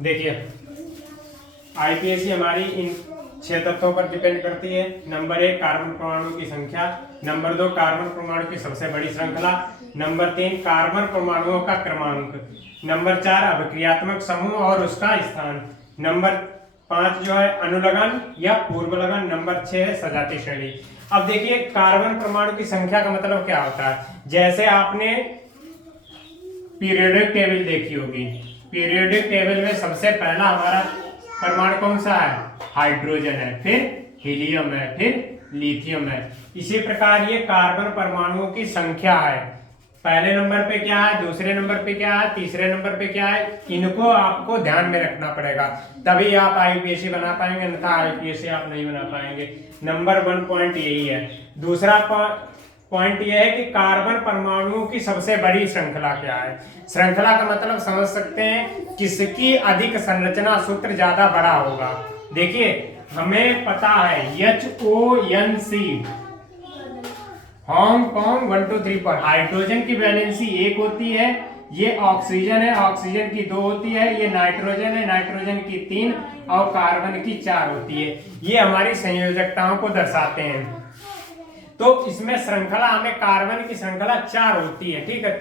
देखिए आईपीएसी हमारी इन 6 तत्वों पर डिपेंड करती है। नंबर 1 कार्बन परमाणु की संख्या, नंबर 2 कार्बन परमाणु की सबसे बड़ी श्रृंखला, नंबर 3 कार्बन परमाणुओं का क्रमांक, नंबर 4 अभिक्रियात्मक समूह और उसका स्थान, नंबर 5 जो है अनुलग्न या पूर्व लगन, नंबर 6 है सजातीय श्रेणी। अब देखिए कार्बन परमाणु की संख्या का मतलब क्या होता है। जैसे आपने पीरियोडिक टेबल देखी होगी, पीरियोडिक टेबल में सबसे पहला हमारा परमाणु कौन सा है, हाइड्रोजन है, फिर हीलियम है, फिर लिथियम है। इसी प्रकार ये कार्बन परमाणुओं की संख्या है। पहले नंबर पे क्या है, दूसरे नंबर पे क्या है, तीसरे नंबर पे क्या है, इनको आपको ध्यान में रखना पड़ेगा, तभी आप आईपीएसी बना पाएंगे, अन्यथा आईपीएसी आप नहीं बना पाएंगे। नंबर 1 पॉइंट यही है। दूसरा पॉइंट यह है कि कार्बन परमाणुओं की सबसे बड़ी श्रृंखला क्या है। श्रृंखला का मतलब समझ सकते हैं, किसकी अधिक संरचना सूत्र ज्यादा बड़ा होगा। देखिए हमें पता है HONC हांगकांग 1 2 3 पर हाइड्रोजन की वैलेंसी 1 होती है, ये ऑक्सीजन है, ऑक्सीजन की 2 होती है, ये नाइट्रोजन है, नाइट्रोजन की 3 और कार्बन की 4 होती है। ये हमारी संयोजकताओं को दर्शाते हैं। तो इसमें श्रृंखला हमें कार्बन की श्रृंखला 4 होती है, ठीक है।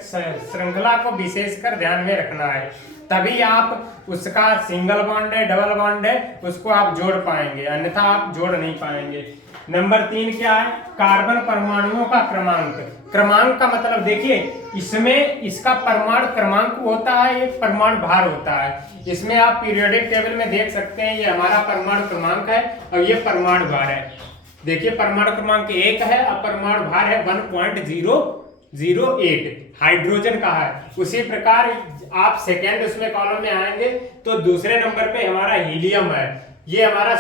श्रृंखला को विशेषकर ध्यान में रखना है, तभी आप उसका सिंगल बॉन्ड है, डबल बॉन्ड है, उसको आप जोड़ पाएंगे, अन्यथा आप जोड़ नहीं पाएंगे। नंबर 3 क्या है, कार्बन परमाणुओं का क्रमांक। क्रमांक का मतलब देखिए इसमें इसका परमाणु क्रमांक होता है, एक परमाणु भार होता है। इसमें आप पीरियोडिक टेबल में देख सकते हैं, ये हमारा परमाणु क्रमांक है और ये परमाणु भार है। देखिए परमाणु क्रमांक 1 है और परमाणु भार है 1.008, हाइड्रोजन का है। उसी प्रकार आप सेकेंड उसमें कॉलम में आएंगे तो दूसरे नंबर पे हमारा हीलियम है, ये हमारा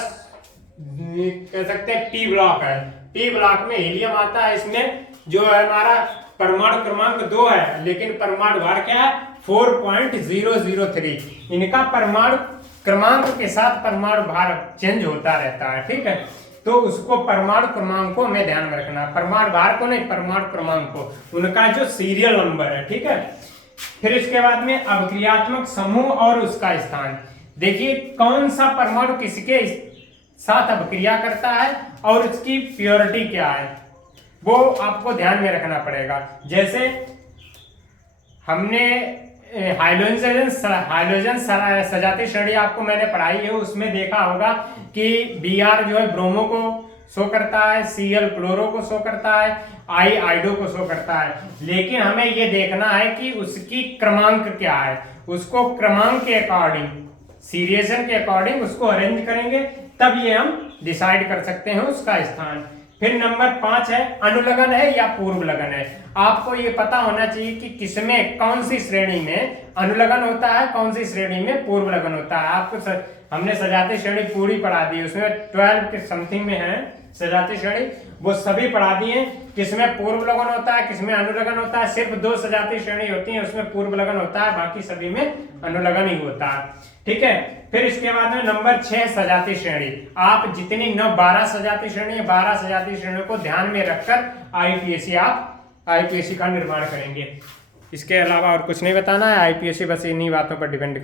कह सकते हैं पी ब्लॉक है। पी ब्लॉक में हीलियम आता है। इसमें जो है हमारा परमाणु क्रमांक 2 है, लेकिन परमाणु भार क्या है 4.003। इनका परमाणु क्रमांक के साथ परमाणु भार चेंज होता रहता है, ठीक है। तो उसको परमाणु क्रमांक को हमें ध्यान में रखना, परमाणु भार को नहीं, परमाणु क्रमांक को, उनका जो सीरियल नंबर है, ठीक है। फिर इसके बाद में अभिक्रियात्मक समूह और उसका स्थान। देखिए कौन सा परमाणु किसके साथ अभिक्रिया करता है और उसकी प्योरिटी क्या है, वो आपको ध्यान में रखना पड़ेगा। जैसे हमने हाइड्रोजन सजातीय श्रेणी आपको मैंने पढ़ाई है, उसमें देखा होगा कि Br जो है ब्रोमो को शो करता है, Cl क्लोरो को शो करता है, I आइडो को शो करता है। लेकिन हमें ये देखना है कि उसकी क्रमांक क्या है, उसको क्रमांक के अकॉर्डिंग, सीरियसन के अकॉर्डिंग उसको अरेंज करेंगे, तब ये हम डिसाइड कर सकते हैं उसका स्थान। फिर नंबर 5 है अनुलग्न है या पूर्व लगन है। आपको ये पता होना चाहिए कि किसमें कौन सी श्रेणी में अनुलग्न होता है, कौन सी श्रेणी में पूर्व लगन होता है। आपको हमने सजातीय श्रेणी पूरी पढ़ा दी, उसमें 12 के समथिंग में है सजातीय श्रेणी, वो सभी पढ़ा दी है। किसमें पूर्व लगन होता है, किसमें अनुलग्न होता है। सिर्फ 2 सजातीय श्रेणी होती है, उसमें पूर्व लगन होता है, बाकी सभी में अनुलग्न ही होता है, ठीक है। फिर इसके बाद में नंबर 6 सजातीय श्रेणी। आप जितनी 12 सजातीय श्रेणी, 12 सजातीय श्रेणियों को ध्यान में रखकर आईपीएसी का निर्माण करेंगे। इसके अलावा और कुछ नहीं बताना है। आईपीएसी बस इन्हीं बातों पर डिपेंड कर